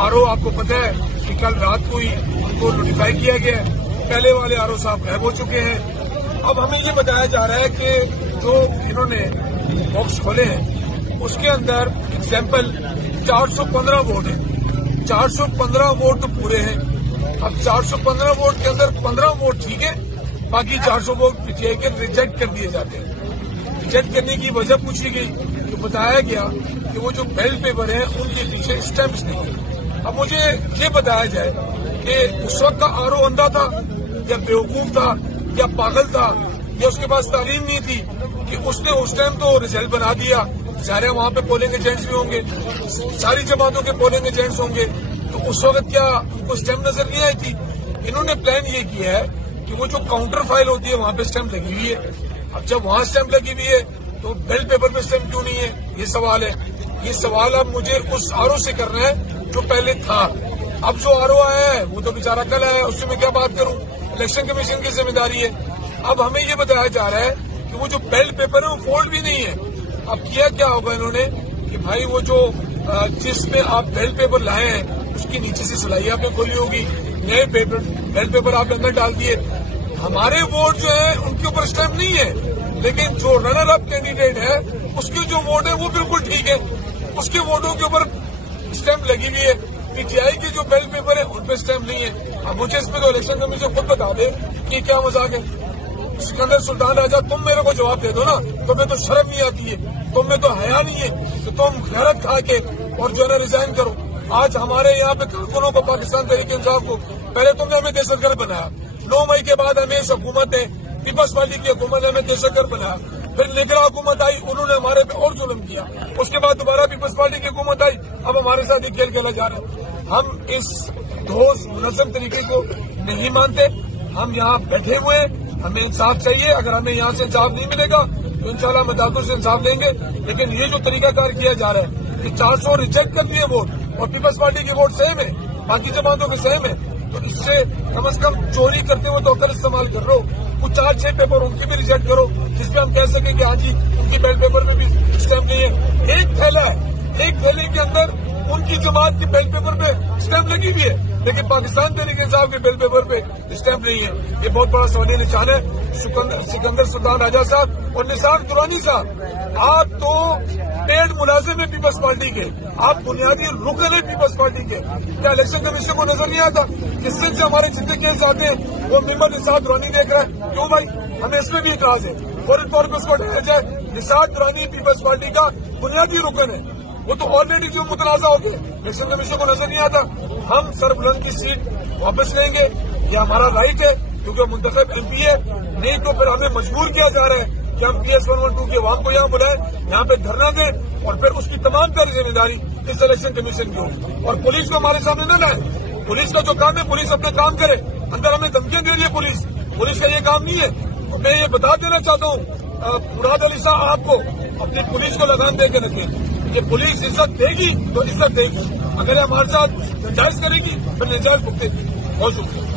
RO आपको पता है कि कल रात को ही उनको नोटिफाई किया गया है। पहले वाले आरओ साहब गायब हो चुके हैं। अब हमें ये बताया जा रहा है कि जो इन्होंने बॉक्स खोले हैं उसके अंदर एग्जाम्पल 415 वोट है। 415 वोट तो पूरे हैं। अब 415 वोट के अंदर 15 वोट ठीक है, बाकी 400 वोट पीटीआई के रिजेक्ट कर दिए जाते हैं। रिजेक्ट करने की वजह पूछी गई तो बताया गया कि वो जो बैलेट पेपर है उनके पीछे स्टैम्प्स नहीं है। अब मुझे ये बताया जाए कि उस वक्त का आरओ अंधा था या बेवकूफ था या पागल था या उसके पास तालीम नहीं थी कि उसने उस टाइम तो रिजल्ट बना दिया। सारे वहां पे पोलिंग एजेंट्स भी होंगे, सारी जमातों के पोलिंग एजेंट्स होंगे, तो उस वक्त क्या उनको स्टैम्प नजर नहीं आई थी? इन्होंने प्लान ये किया है कि वो जो काउंटर फाइल होती है वहां पे स्टैम्प लगी हुई है। अब जब वहां स्टैम्प लगी हुई है तो बैलेट पेपर पे स्टैम्प क्यों नहीं है, ये सवाल है। ये सवाल अब मुझे उस आरओ से करना है जो पहले था। अब जो आरओ आया है वो तो बेचारा कल आया है, उससे मैं क्या बात करूं? इलेक्शन कमीशन की जिम्मेदारी है। अब हमें ये बताया जा रहा है कि वो जो बैलेट पेपर है वो फोल्ड भी नहीं है। अब किया क्या होगा इन्होंने कि भाई वो जो जिसमें आप बैलेट पेपर लाए हैं उसकी नीचे से सिलाई आपने खोली होगी, नए बैलेट पेपर आप अंदर डाल दिए। हमारे वोट जो है उनके ऊपर स्टैम्प नहीं है, लेकिन जो रनर अप कैंडिडेट है उसके जो वोट है वो बिल्कुल ठीक है, उसके वोटों के ऊपर स्टैम्प लगी हुई है। पीटीआई के जो बैलेट पेपर है उन पे स्टैम्प नहीं है। अब मुझे इस पे तो इलेक्शन कमीशन खुद बता दे कि क्या मजाक है। सिकंदर सुल्तान राजा, तुम मेरे को जवाब दे दो ना। तुम्हें तो शर्म नहीं आती है, तुम में तो हया नहीं है कि तुम गैरत खा के और जो है रिजाइन करो। आज हमारे यहाँ पे कारकुनों को, पाकिस्तान तहरीक इंसाफ को, पहले तुमने हमें दहशतगर्द बनाया। 9 मई के बाद हमें इस हुकूमत ने, पीपल्स पार्टी की हुकूमत ने हमें दहशतगर्द बनाया। फिर निगरान हुकूमत आई, उन्होंने हमारे पे और जुल्म किया। उसके बाद दोबारा पीपल्स पार्टी की हुकूमत आई, अब हमारे साथ ये खेल खेला जा रहा है। हम इस ठोस मुनज़्ज़म तरीके को नहीं मानते। हम यहाँ बैठे हुए, हमें इंसाफ चाहिए। अगर हमें यहाँ से इंसाफ नहीं मिलेगा तो इंशाल्लाह हम अदालतों से इंसाफ देंगे। लेकिन ये जो तरीकाकार किया जा रहा है कि 400 रिजेक्ट कर दिए वोट और पीपल्स पार्टी के वोट सेम है, बाकी जमातों के सेम है, तो इससे कम से कम चोरी करते हुए तो अकल इस्तेमाल कर लो। कुछ 4-6 पेपर उनके भी रिजेक्ट करो जिसपे हम कह सकें कि हाँ जी उनकी बैलेट पेपर में भी स्टैम्प नहीं है। एक थैला है, एक थैले के अंदर उनकी जमात की बैलेट पेपर पे स्टैम्प लगी हुई है, लेकिन पाकिस्तान तहरीक इंसाफ के बैलेट पेपर पे स्टैम्प नहीं है। ये बहुत बड़ा सवालिया निशान है। सिकंदर सुल्तान राजा साहब और निसार दुरानी साहब, आप तो पेड मुलाजिम है पीपल्स पार्टी के, आप बुनियादी रुकन है पीपल्स पार्टी के। क्या इलेक्शन कमीशन को नजर नहीं आता किस से हमारे जितने केस आते हैं वो मेंबर निसार दुरानी देख रहा है? क्यों भाई, हमें इसमें भी इतराज है। फौरन तौर पर उसको हटाया जाए। निसार दुरानी पीपल्स पार्टी का बुनियादी रुकन है, वो तो ऑलरेडी जो मुतनाजा हो गए, इलेक्शन कमीशन को नजर नहीं आता। हम सरबुलंद की सीट वापस लेंगे, ये हमारा राइट है क्योंकि मुंतखब एमपी है। नहीं तो फिर हमें मजबूर किया जा रहा है कि हम PS 112 के अवाम को यहाँ बुलाएं, यहाँ पे धरना दें और फिर उसकी तमाम तरह जिम्मेदारी इस इलेक्शन कमीशन की होगी। और पुलिस को हमारे सामने न लाए। पुलिस का जो काम है पुलिस अपना काम करे। अंदर हमें धमकियां दे रही है पुलिस का ये काम नहीं है। तो मैं ये बता देना चाहता हूँ मुराद अली साहब, आपको अपनी पुलिस को लगाम दे के रखें। ये पुलिस इज्जत देगी तो इज्जत देगी, अगर हमारे साथ नाजायज करेगी फिर नाजायज भुगतेगी। बहुत शुक्रिया।